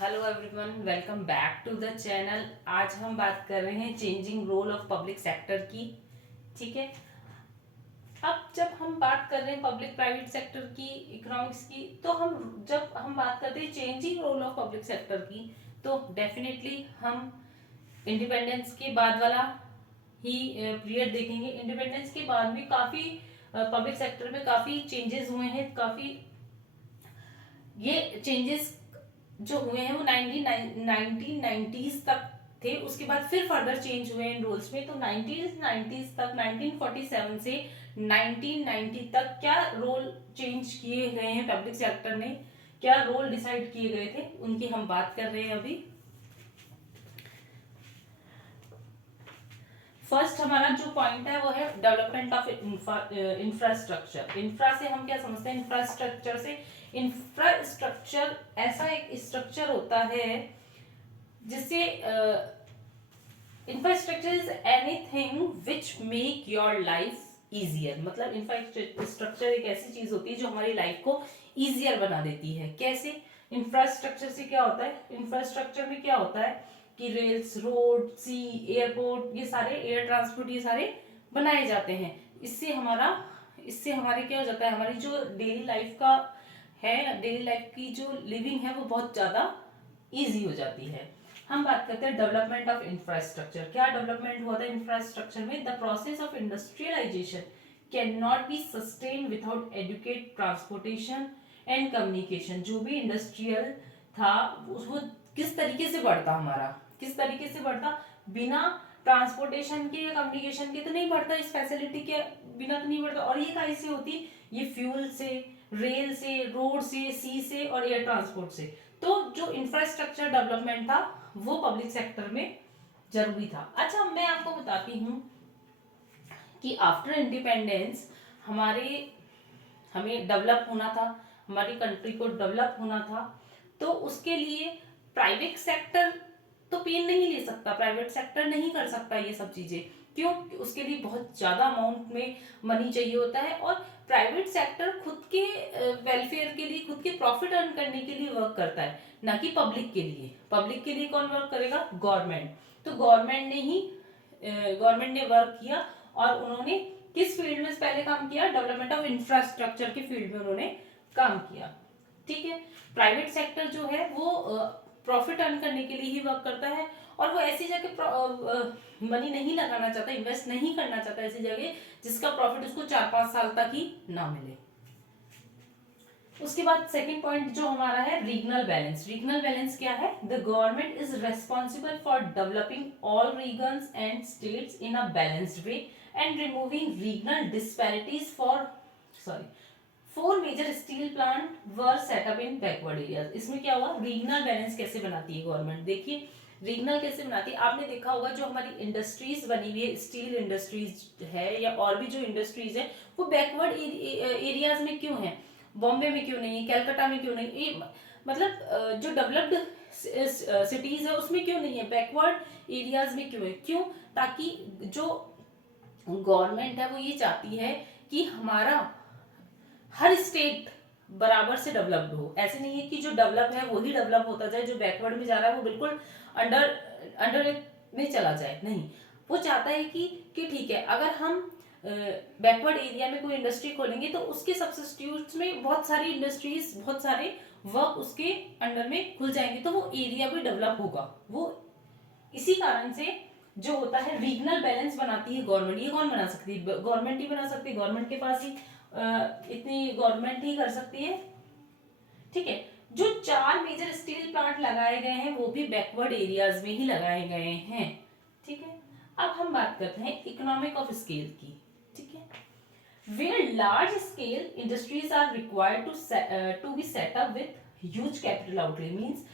Hello everyone, welcome back to the channel. आज हम बात कर रहे हैं changing role of public sector की। ठीक है। अब जब हम बात कर रहे हैं पब्लिक प्राइवेट सेक्टर की, इकोनॉमिक्स की, तो जब हम बात करते हैं changing role of public sector की, तो डेफिनेटली हम इंडिपेंडेंस के बाद वाला ही पीरियड देखेंगे। इंडिपेंडेंस के बाद भी काफी पब्लिक सेक्टर में काफी चेंजेस हुए हैं। काफी ये चेंजेस जो हुए हैं वो 1990s तक थे। उसके बाद फिर फर्दर चेंज हुए इन रूल्स में। तो 1990s तक, 1947 से 1990 तक क्या रोल चेंज किए गए हैं पब्लिक सेक्टर ने, क्या रोल डिसाइड किए गए थे, उनकी हम बात कर रहे हैं अभी। फर्स्ट हमारा जो पॉइंट है वो है डेवलपमेंट ऑफ इंफ्रास्ट्रक्चर। इंफ्रा से हम क्या समझते हैं? इंफ्रास्ट्रक्चर से, इंफ्रास्ट्रक्चर ऐसा एक स्ट्रक्चर होता है जिससे infrastructure is anything which make your life easier. मतलब इंफ्रास्ट्रक्चर एक ऐसी चीज होती है जो हमारी लाइफ को इजियर बना देती है। कैसे? इंफ्रास्ट्रक्चर से क्या होता है? इंफ्रास्ट्रक्चर में क्या होता है कि रेल्स, रोड, सी, एयरपोर्ट, ये सारे एयर ट्रांसपोर्ट, ये सारे बनाए जाते हैं। इससे हमारे क्या हो जाता है, हमारी जो डेली लाइफ का है, डेली लाइफ की जो लिविंग है वो बहुत ज्यादा इजी हो जाती है। हम बात करते हैं डेवलपमेंट ऑफ इंफ्रास्ट्रक्चर। क्या डेवलपमेंट हुआ था इंफ्रास्ट्रक्चर में? The process of industrialisation can not be sustain without adequate, transportation and communication. जो भी इंडस्ट्रियल था वो किस तरीके से बढ़ता, हमारा किस तरीके से बढ़ता? बिना ट्रांसपोर्टेशन के या कम्युनिकेशन के तो नहीं बढ़ता, इस फैसिलिटी के बिना तो नहीं बढ़ता। और ये कहीं से होती? ये फ्यूल से, रेल से, रोड से, सी से और एयर ट्रांसपोर्ट से। तो जो इंफ्रास्ट्रक्चर डेवलपमेंट था वो पब्लिक सेक्टर में जरूरी था। अच्छा, मैं आपको बताती हूँ कि आफ्टर इंडिपेंडेंस हमें डेवलप होना था, हमारी कंट्री को डेवलप होना था। तो उसके लिए प्राइवेट सेक्टर तो पेन नहीं ले सकता, प्राइवेट सेक्टर नहीं कर सकता ये सब चीजें। क्यों? उसके लिए बहुत ज्यादा अमाउंट में मनी चाहिए होता है। और प्राइवेट सेक्टर खुद के वेलफेयर के लिए, खुद के प्रॉफिट अर्न करने के लिए वर्क करता है, ना कि पब्लिक के लिए। पब्लिक के लिए कौन वर्क करेगा? गवर्नमेंट। तो गवर्नमेंट ने वर्क किया और उन्होंने किस फील्ड में पहले काम किया? डेवलपमेंट ऑफ इंफ्रास्ट्रक्चर के फील्ड में उन्होंने काम किया। ठीक है। प्राइवेट सेक्टर जो है वो प्रॉफिट अर्न करने के लिए ही वर्क करता है और वो ऐसी जगह मनी नहीं लगाना चाहता, इन्वेस्ट नहीं करना चाहता ऐसी जगह जिसका प्रॉफिट उसको 4-5 साल तक ही ना मिले। उसके बाद सेकंड पॉइंट जो हमारा है, रीजनल बैलेंस। रीजनल बैलेंस क्या है? The government is responsible for developing all regions and states in a balanced way and removing regional disparities four major steel plant were set up in backward areas. इसमें क्या हुआ? Regional balance कैसे बनाती है government? देखिए regional कैसे बनाती है। आपने देखा होगा जो हमारी इंडस्ट्रीज बनी हुई है, स्टील इंडस्ट्रीज है या और भी जो इंडस्ट्रीज है, वो बैकवर्ड एरियाज में क्यों है? बॉम्बे में क्यों नहीं है? कैलकाटा में क्यों नहीं? मतलब जो डेवलप्ड सिटीज है उसमें क्यों नहीं है? बैकवर्ड एरियाज में क्यों है? क्यों? ताकि जो गवर्नमेंट है वो ये चाहती है कि हमारा हर स्टेट बराबर से डेवलप्ड हो। ऐसे नहीं है कि जो डेवलप है वही डेवलप होता जाए, जो बैकवर्ड में जा रहा है वो बिल्कुल अंडर अंडर में चला जाए। नहीं, वो चाहता है कि ठीक है, अगर हम बैकवर्ड एरिया में कोई इंडस्ट्री खोलेंगे तो उसके सब्सिट्यूट्स में बहुत सारी इंडस्ट्रीज, बहुत सारे वर्क उसके अंडर में खुल जाएंगे, तो वो एरिया भी डेवलप होगा। वो इसी कारण से जो होता है रीजनल बैलेंस बनाती है गवर्नमेंट। ये कौन बना सकती है? गवर्नमेंट ही बना सकती है। गवर्नमेंट के पास ही इतनी गवर्नमेंट ही कर सकती है। ठीक है। जो 4 मेजर स्टील प्लांट लगाए गए हैं वो भी बैकवर्ड एरियाज में ही लगाए गए हैं। ठीक है। अब हम बात करते हैं इकोनॉमिक ऑफ स्केल की। ठीक है। Where large scale industries are required to be set up with huge capital outlay. Means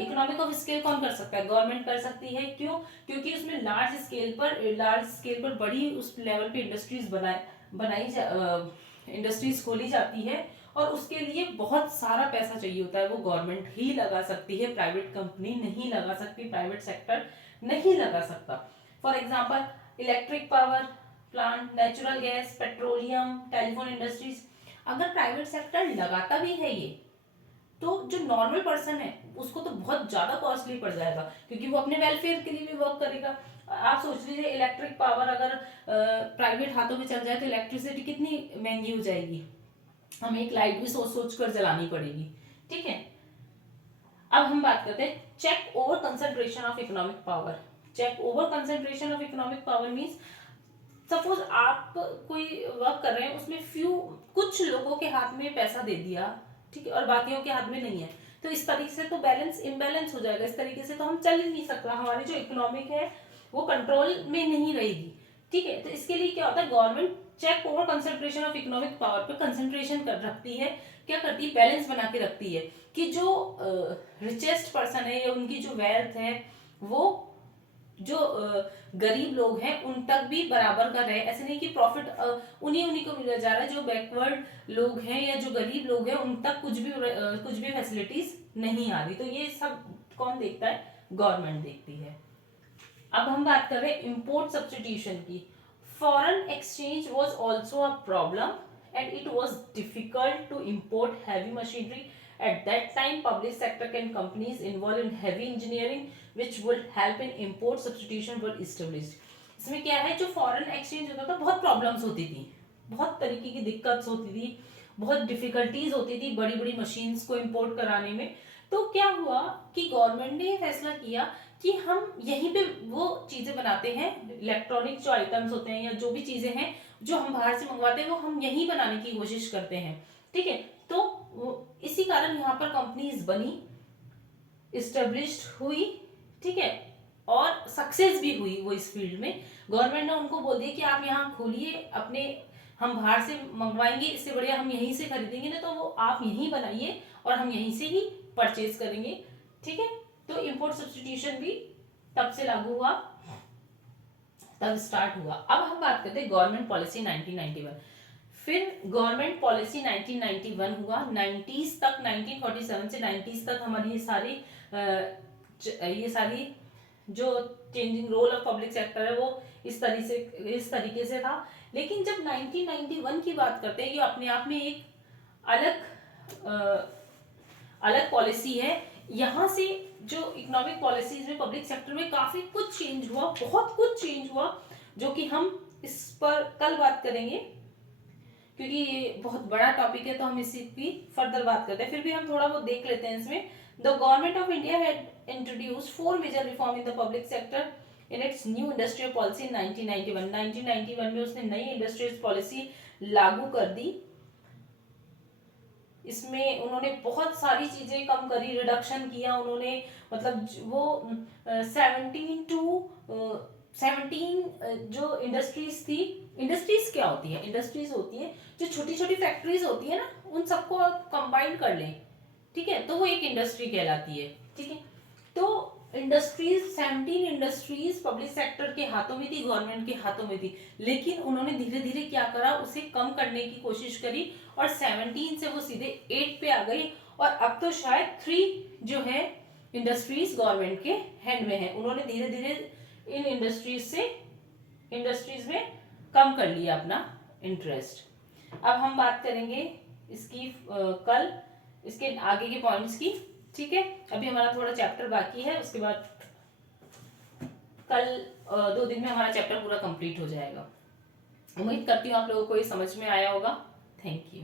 economic of scale कौन कर सकता है? गवर्नमेंट कर सकती है। क्यों? क्योंकि उसमें लार्ज स्केल पर बड़ी उस लेवल पे इंडस्ट्रीज खोली जाती है और उसके लिए बहुत सारा पैसा चाहिए होता है। वो गवर्नमेंट ही लगा सकती है, प्राइवेट कंपनी नहीं लगा सकती, प्राइवेट सेक्टर नहीं लगा सकता। For example electric power plant, natural gas, petroleum, telephone industries. अगर प्राइवेट सेक्टर लगाता भी है ये, तो जो नॉर्मल पर्सन है उसको तो बहुत ज्यादा कॉस्टली पड़ जाएगा, क्योंकि वो अपने वेलफेयर के लिए भी वर्क करेगा। आप सोच लीजिए इलेक्ट्रिक पावर अगर प्राइवेट हाथों में चल जाए तो इलेक्ट्रिसिटी कितनी महंगी हो जाएगी, हमें एक लाइट भी सोच सोच कर जलानी पड़ेगी। ठीक है, अब हम बात करते हैं check over concentration of economic power. Check over concentration of economic power means suppose आप कोई वर्क कर रहे हैं, उसमें कुछ लोगों के हाथ में पैसा दे दिया, ठीक है, और बाकियों के हाथ में नहीं है, तो इस तरीके से तो बैलेंस इम्बैलेंस हो जाएगा। इस तरीके से तो हम चल ही नहीं सकता, हमारी जो इकोनॉमिक है वो कंट्रोल में नहीं रहेगी। ठीक है, तो इसके लिए क्या होता है, government check over concentration of economic power पे कंसंट्रेशन कर रखती है, क्या करती है, बैलेंस बना के रखती है कि जो रिचेस्ट पर्सन है या उनकी जो वेल्थ है वो जो गरीब लोग हैं उन तक भी बराबर का रहे। ऐसे नहीं कि प्रॉफिट उन्हीं को मिला जा रहा है, जो बैकवर्ड लोग हैं या जो गरीब लोग हैं उन तक कुछ भी फैसिलिटीज नहीं आ रही। तो ये सब कौन देखता है, गवर्नमेंट देखती है। अब हम बात कर रहे हैं इंपोर्ट सब्स्टिट्यूशन की। Foreign exchange was also a problem and it was difficult to import heavy machinery. At that time, public sector and companies involved in heavy engineering, which would help in import substitution, were established. इसमें क्या है, जो foreign exchange होता था बहुत problems होती थी, बहुत तरीके की दिक्कत होती थी, बहुत डिफिकल्टीज होती थी बड़ी बड़ी मशीन्स को इंपोर्ट कराने में। तो क्या हुआ कि गवर्नमेंट ने ये फैसला किया कि हम यहीं पे वो चीजें बनाते हैं, इलेक्ट्रॉनिक जो आइटम्स होते हैं या जो भी चीजें हैं जो हम बाहर से मंगवाते हैं वो हम यहीं बनाने की कोशिश करते हैं। ठीक है, तो इसी कारण यहाँ पर कंपनीज बनी, इस्टेब्लिश्ड हुई, ठीक है, और सक्सेस भी हुई वो इस फील्ड में। गवर्नमेंट ने उनको बोल दिया कि आप यहाँ खोलिए अपने, हम बाहर से मंगवाएंगे, इससे बढ़िया हम यहीं से खरीदेंगे ना, तो वो आप यहीं बनाइए और हम यहीं से ही परचेज करेंगे। ठीक है, तो इंपोर्ट सब्स्टिट्यूशन भी तब से लागू हुआ, तब स्टार्ट हुआ। अब हम बात करते हैं गवर्नमेंट पॉलिसी 1991। फिर गवर्नमेंट पॉलिसी 1991 हुआ, 90s तक, 1947 से 90s तक हमारी ये सारी जो changing role of public sector है वो इस तरीके से था। लेकिन जब 1991 की बात करते हैं, ये अपने आप में एक अलग पॉलिसी है। यहाँ से जो इकोनॉमिक पॉलिसीज में पब्लिक सेक्टर में काफी कुछ चेंज हुआ, बहुत कुछ चेंज हुआ, जो कि हम इस पर कल बात करेंगे, क्योंकि ये बहुत बड़ा टॉपिक है तो हम इसी की फर्दर बात करते हैं। फिर भी हम थोड़ा बहुत देख लेते हैं इसमें। The government of India had introduced 4 major reform in the public sector in its new industrial policy in 1991। 1991 में उसने नई इंडस्ट्रियल पॉलिसी लागू कर दी। इसमें उन्होंने बहुत सारी चीजें कम करी, रिडक्शन किया उन्होंने, मतलब वो 17 जो इंडस्ट्रीज थी। इंडस्ट्रीज क्या होती है, इंडस्ट्रीज होती है जो छोटी छोटी फैक्ट्रीज होती है ना, उन सबको कंबाइन कर लें, ठीक है, तो वो एक इंडस्ट्री कहलाती है। ठीक है, तो इंडस्ट्रीज 17 इंडस्ट्रीज पब्लिक सेक्टर के हाथों में थी, गवर्नमेंट के हाथों में थी, लेकिन उन्होंने धीरे धीरे क्या करा, उसे कम करने की कोशिश करी और 17 से वो सीधे 8 पे आ गई, और अब तो शायद 3 जो है इंडस्ट्रीज गवर्नमेंट के हैंड में है। उन्होंने धीरे धीरे इन इंडस्ट्रीज में कम कर लिया अपना इंटरेस्ट। अब हम बात करेंगे इसकी कल इसके आगे के पॉइंट्स की। ठीक है, अभी हमारा थोड़ा चैप्टर बाकी है, उसके बाद कल 2 दिन में हमारा चैप्टर पूरा कंप्लीट हो जाएगा। उम्मीद करती हूँ आप लोगों को ये समझ में आया होगा। Thank you.